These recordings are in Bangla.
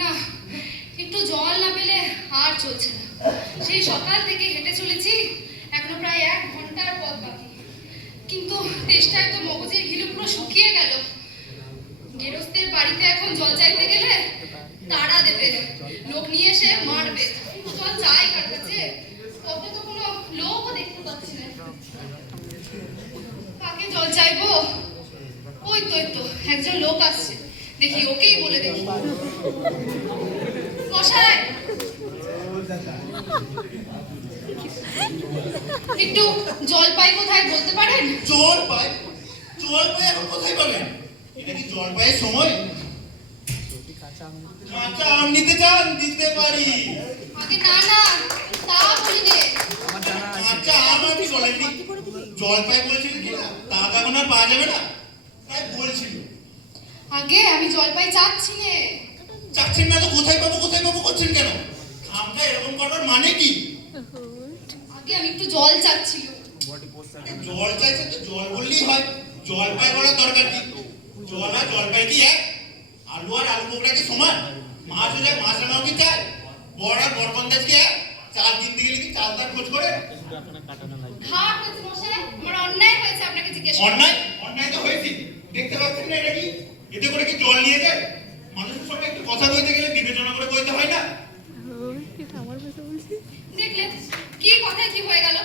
না, একটু জল না পেলে আর চলছে না। সেই সকাল থেকে হেঁটে চলেছি, এখনও প্রায় এক ঘণ্টার পথ বাকি। কিন্তু তেষ্টায় তো মগজের ঘিলু পুরো শুকিয়ে গেল। গেরস্তের বাড়িতে এখন জল চাইতে গেলে তাড়া দেবে, লোক নিয়ে এসে মারবে। জল চাই কার কাছে তবে তো কোনো লোকও দেখতে পাচ্ছি না কাকে জল চাইব ওই তো তো একজন লোক আসছে। দেখি ওকেই বলে দেখি। মশাই! একটু জল পাই কোথায় বলতে পারেন? জল পায় জল পায় এখন কোথায় পাবেন? এটা কি জল পায়ের সময়? কাঁচা আম নিতে চান? দিতে পারি। আগে না না তা বলি কাঁচা আম আপনি বলেননি। জল পায় বলছিলেন কি না? তা এখন আর পাওয়া যাবে না। বলছিল। আগে আমি জল পাই চাচ্ছি নে। চাচ্ছেন না তো কোথায় পাবো কোথায় পাবো করছেন কেন? খামটা এরকম করবার মানে কি? আগে আমি একটু জল চাচ্ছিল জল চাইছে তো জল বললেই হয়। জল পায় বলার দরকার কি? জল আর জল পায় কি এক? আলু আর আলু বোকরা কি সমান? মাছ হয়ে যায় মাছ রান্নাও কি চাই? বড় আর বরবন্দাজ কি এক? চাল কিনতে গেলে কি চাল তার খোঁজ করে? মশাই আমার অন্যায় হয়েছে আপনাকে জিজ্ঞেস অন্যায়? অন্যায় তো হয়েছে। দেখতে পাচ্ছেন না এটা কি? এতে করে কি জল নিয়ে যায়? মানুষের সঙ্গে একটু কথা বলতে গেলে বিবেচনা করে বলতে হয় না? আমার কথা কি কি হয়ে গেল?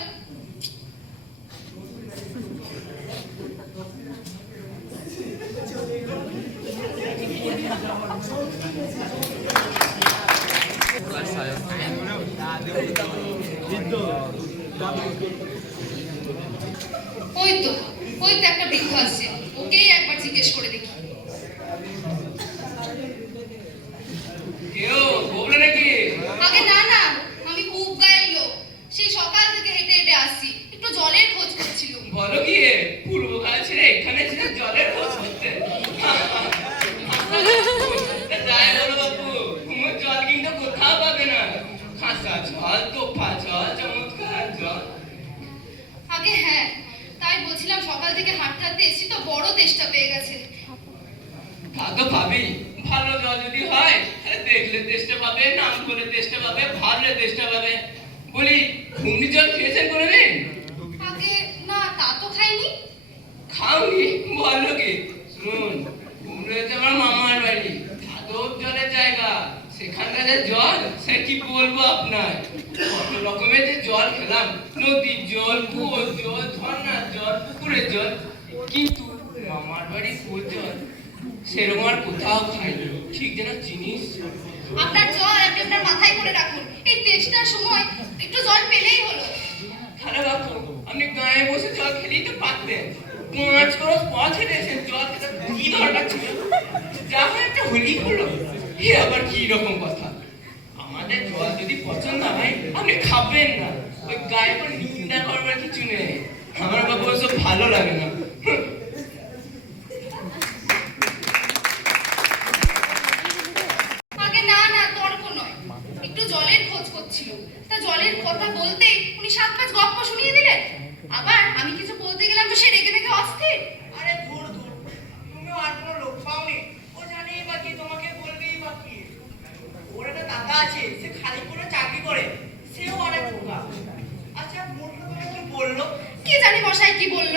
ওই তো ওই তো একটা বৃদ্ধ আসছে ওকেই একবার জিজ্ঞেস করে দেখি কেউ বলবে নাকি আগে না না আমি খুব গায়ের লোক সেই সকাল থেকে হেঁটে হেঁটে আসছি একটু জলের খোঁজ করছিল বলো কি পূর্ব কাল ছেড়ে এখানে ছেড়ে জলের খোঁজ করতে যাই বলো বাপু কুমোর জল কিন্তু কোথাও পাবে না খাসা জল তোফা জল চমৎকার জল আগে হ্যাঁ তাই বলছিলাম সকাল থেকে হাঁটতে হাঁটতে এসেছি তো বড় তেষ্টা পেয়ে গেছে তা পাবেই ভালো জল যদি হয় দেখলে তেষ্টা পাবে নাম করে তেষ্টা পাবে ভাবলে তেষ্টা পাবে। বলি ঘুমনি জল খেয়েছেন কোনোদিন? আগে না তা তো খাইনি। খাওনি? বলো কি? শুনুন কুমড়ো হচ্ছে আমার মামার বাড়ি ধাদব জলের জায়গা। সেখানকার যে জল সে কি বলব আপনার? কত রকমের যে জল খেলাম। নদীর জল কুয়োর জল ঝর্ণার জল পুকুরের জল। কিন্তু মামার বাড়ির কুয়োর জল? সেরকম আর কোথাও খাইনি ঠিক যেন জিনিস আপনার জল আপনি আপনার মাথায় করে রাখুন। এই তেষ্টার সময় একটু জল পেলেই হলো। আপনি গায়ে বসে জল খেলেই তো পারতেন। পাঁচ খরচ পথ হেঁটেছেন জল খেতে কি দরকার ছিল। যা হয় একটা হোলি হলো। এ আবার কি রকম কথা? আমাদের জল যদি পছন্দ হয় আপনি খাবেন না। ওই গায়ে পর নিন্দা করবার কিছু নেই। আমার বাবু ওসব ভালো লাগে না আগে না না তর্ক নয় একটু জলের খোঁজ করছিল তা জলের কথা বলতেই উনি সাত পাঁচ শুনিয়ে দিলেন আবার আমি কিছু বলতে গেলাম তো সে রেগে মেগে অস্থির। আরে ধুর ধুর। তুমিও আর কোনো লোক পাওনি। ও জানেই বাকি তোমাকে বলবেই বাকি ওর একটা দাদা আছে সে খালি করে চাকরি করে। সেও অনেক বোকা। আচ্ছা মূর্খ কি বলল। কি জানি মশাই কি বলল?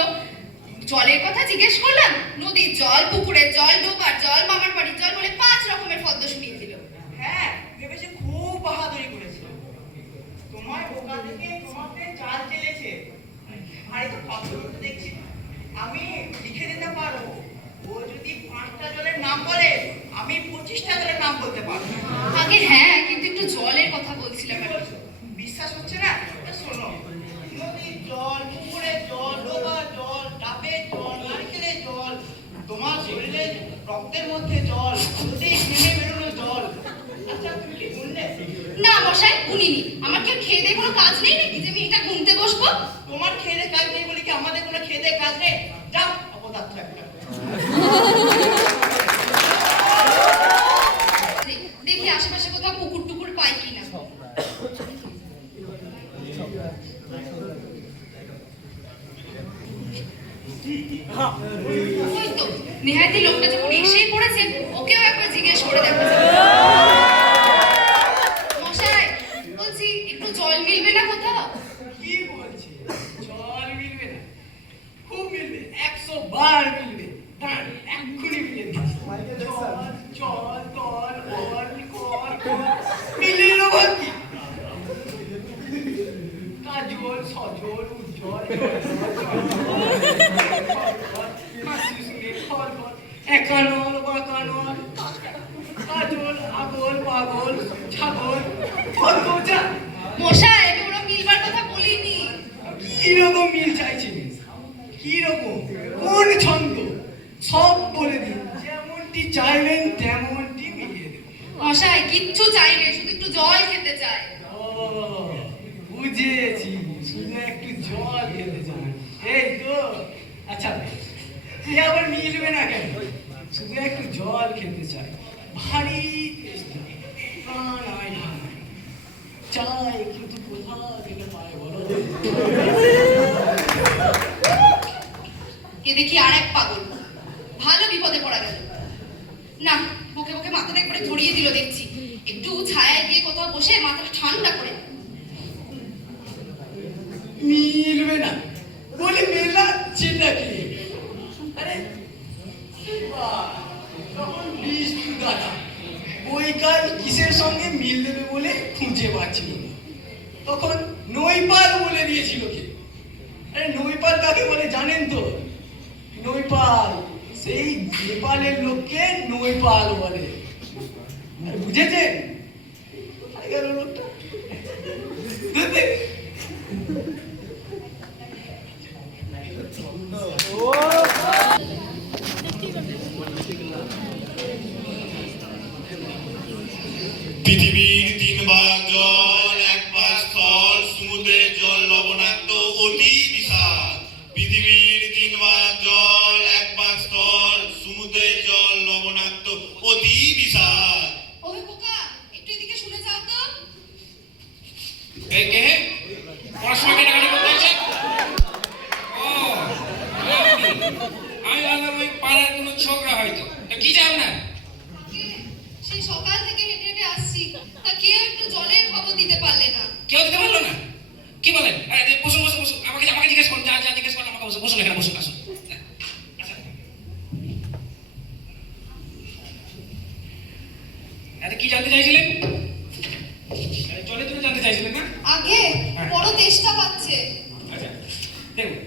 জলের কথা জিজ্ঞেস করলাম নদীর জল পুকুরের জল ডোবার জল মামার বাড়ির জল বলে পাঁচ রকমের ফদ্দ শুনিয়ে দিল হ্যাঁ ভেবেছে খুব বাহাদুরি করেছে তোমার বোকা থেকে তোমাকে চাল চেলেছে আরে তো কত তো দেখছি। আমি লিখে দিতে পারব ও যদি পাঁচটা জলের নাম বলে, আমি পঁচিশটা জলের নাম বলতে পারব। আগে হ্যাঁ কিন্তু একটু জলের কথা বলছিলাম আর কি। বিশ্বাস হচ্ছে না তা শোনো নদীর জল পুকুরের জল ডোবার জল ডাবের জল নারকেলের জল তোমার শরীরের রক্তের মধ্যে জল নদী নেমে বেরোনো জল আচ্ছা তুমি কি শুনলে না মশাই গুনিনি আমার কি খেয়ে দিয়ে কোনো কাজ নেই নাকি যে আমি এটা গুনতে বসবো তোমার খেয়ে কাজ নেই বলে কি আমাদের কোনো খেয়ে কাজ নেই? যাও, অপদার্থ দেখি আশেপাশে কোথাও পুকুর টুকুর পাই কিনা। তো, নেহাতি লোকটা যখন এসেই পড়েছে, ওকেও একবার জিজ্ঞেস করে দেখা। মশাই, বলছি, একটু জল মিলবে না কোথাও কি বলছে জল মিলবে না খুব মিলবে একশো বার মিলবে দাঁড়ান এক্ষুনি মিলে দিচ্ছি জল জল জল কল কল কল মিলিয়ে নেব কি কাজল সজল উজ্জ্বল একানল বাকানল কাজল আগল পাগল ছাগল কত যা মশাই আমি ওরা মিলবার কথা বলিনি কীরকম মিল চাইছিলেন কীরকম? কোন ছন্দ? সব বলে দিন। যেমনটি চাইবেন তেমনটি মিলিয়ে দেব মশাই কিচ্ছু চাইবে শুধু একটু জল খেতে চাই। বুঝেছি শুধু একটু জল খেতে চান এই তো আচ্ছা এ আবার মিলবে না কেন? শুধু একটু জল খেতে চাই। ভারী প্রাণ আয়। চাই কিন্তু কোথা থেকে পায় বলো? দেখি আর এক পাগল। ভালো বিপদে পড়া গেল। না, বুকে বুকে মাথাটা একবারে ধরিয়ে দিল দেখছি। একটু ছায়ায় গিয়ে কোথাও বসে মাথাটা ঠান্ডা করে নে। মিলবে না বলে মেলাচ্ছে নাকি আরে বাহ, তখন বিষ্ণু দাদা বৈকাল কিসের সঙ্গে মিল দেবে বলে খুঁজে পাচ্ছিল না তখন নৈপাল বলে দিয়েছিল কে আরে নৈপাল কাকে বলে জানেন তো নৈপাল সেই নেপালের লোককে নৈপাল বলে। বুঝেছেন? লোকটা? পৃথিবীর তিন ভাগ স্থল সমুদ্রের জল লবণাক্ত অতি বিষাদ পৃথিবীর তিন ভাগ জল এক ভাগ স্থল সমুদ্রের জল লবণাক্ত অতি বিষাদ ওহে খোকা একটু এদিকে শুনে যাও তো কে কে পড়াশোনা কেনাকাটি করতে হচ্ছে ও আপনি। আমি ভাবলাম ওই পাড়ার কোনো ছোকরা হয়তো তা কি যাও না আগে সেই সকাল থেকে হেঁটে হেঁটে আসছি তা কেউ একটু জলের খবর দিতে পারলে না কেউ দিতে পারল না কি বলেন আরে, এ, বসুন বসুন বসুন আমাকে আমাকে জিজ্ঞেস করুন যা যা জিজ্ঞেস করুন আমাকে বসুন বসুন এখানে বসুন আসুন আচ্ছা। আরে, কি জানতে চাইছিলেন? জলের জন্য জানতে চাইছিলেন না? আগে বড় তেষ্টা পাচ্ছে। আচ্ছা দেখুন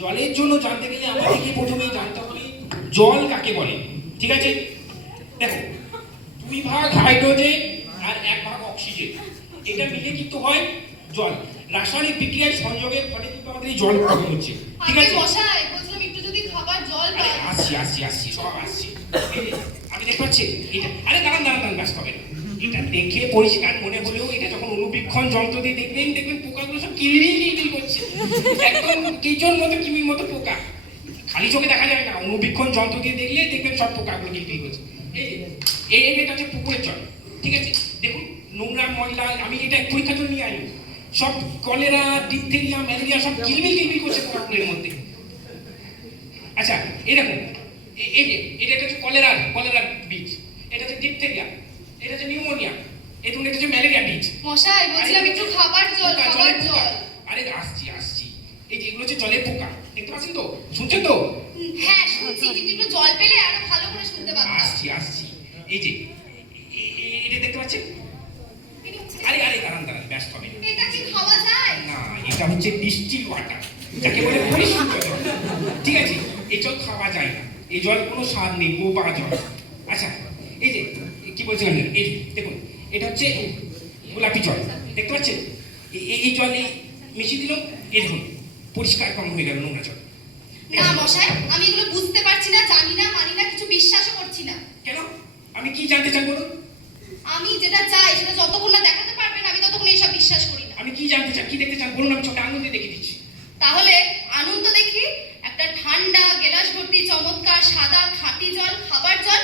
জলের জন্য জানতে গেলে আমাদেরকে প্রথমেই জানতে হবে জল কাকে বলে ঠিক আছে? দেখো দুই ভাগ হাইড্রোজেন আর এক ভাগ অক্সিজেন এটা মিলে কিন্তু হয় জল। রাসায়নিক বিক্রিয়ায় সংযোগের ফলে কিন্তু আমাদের এই জল উৎপন্ন হচ্ছে ঠিক আছে? মশাই বলছিলাম একটু যদি খাবার জল আসছি আসছি আসছি সব আসছি। দেখতে পাচ্ছি এটা, আরে দাঁড়ান দাঁড়ান দাঁড়ান হবে এটা দেখে পরিষ্কার মনে হলেও এটা যখন অনুবীক্ষণ যন্ত্র দিয়ে দেখবেন দেখবেন পোকাগুলো সব কিলবিল কিলবিল করছে। একদম কিচোর মতো, কিমির মতো পোকা। খালি চোখে দেখা যায় না, অনুবীক্ষণ যন্ত্র দিয়ে দেখলে দেখবেন সব পোকাগুলো কিলবিল করছে এই এটা হচ্ছে পুকুরের জল, ঠিক আছে? দেখুন, নোংরা, ময়লা, আমি এটা পরীক্ষার জন্য নিয়ে আনি সব কলেরা, ডিপথেরিয়া, ম্যালেরিয়া সব কিলবিল কিলবিল করছে পোকাগুলোর মধ্যে। আচ্ছা এই দেখুন এ- এই যে এটা হচ্ছে কলেরার কলেরার বীজ এটা হচ্ছে ডিপথেরিয়া এটা হচ্ছে নিউমোনিয়া এটা হচ্ছে ম্যালেরিয়া বীজ মশাই বলছিলাম একটু খাবার জল খাবার জল। আরে আসছি আসছি। এই যে এগুলো হচ্ছে জলের পোকা। দেখতে পাচ্ছেন তো? শুনছেন তো? হ্যাঁ শুনছি কিন্তু একটু জল পেলে আরও ভালো করে শুনতে পারতাম। আসছি আসছি। এই যে এটা দেখতে পাচ্ছেন? আরে আরে দাঁড়ান দাঁড়ান ব্যস্ত হবে এটা কি খাওয়া যায়? না এটা হচ্ছে ডিস্টিল ওয়াটার যাকে বলে পরিশুদ্ধ জল ঠিক আছে এই জল খাওয়া যায় না। এই জল কোনো স্বাদ নেই বোবা জল। আচ্ছা এই যে কি বলছিলাম এই দেখুন এটা হচ্ছে গোলাপি জল দেখতে পাচ্ছেন? এই- জলে মিশিয়ে দিলাম দেখুন পরিষ্কার কম হয়ে গেল নোংরা জল। না মশাই আমি এগুলো বুঝতে পারছি না জানি না মানি না কিছু বিশ্বাসও করছি না। কেন? আমি কি জানতে চান বলুন? আমি যেটা চাই সেটা যতক্ষণ না দেখাতে পারবেন আমি ততক্ষণ এইসব বিশ্বাস করি না। আমি কি জানতে চান কি দেখতে চান? বলুন আমি চোখে আঙুল দিয়ে দেখে দিচ্ছি। তাহলে আনন্দ দেখি একটা ঠান্ডা গেলাস ভর্তি চমৎকার সাদা খাঁটি জল খাবার জল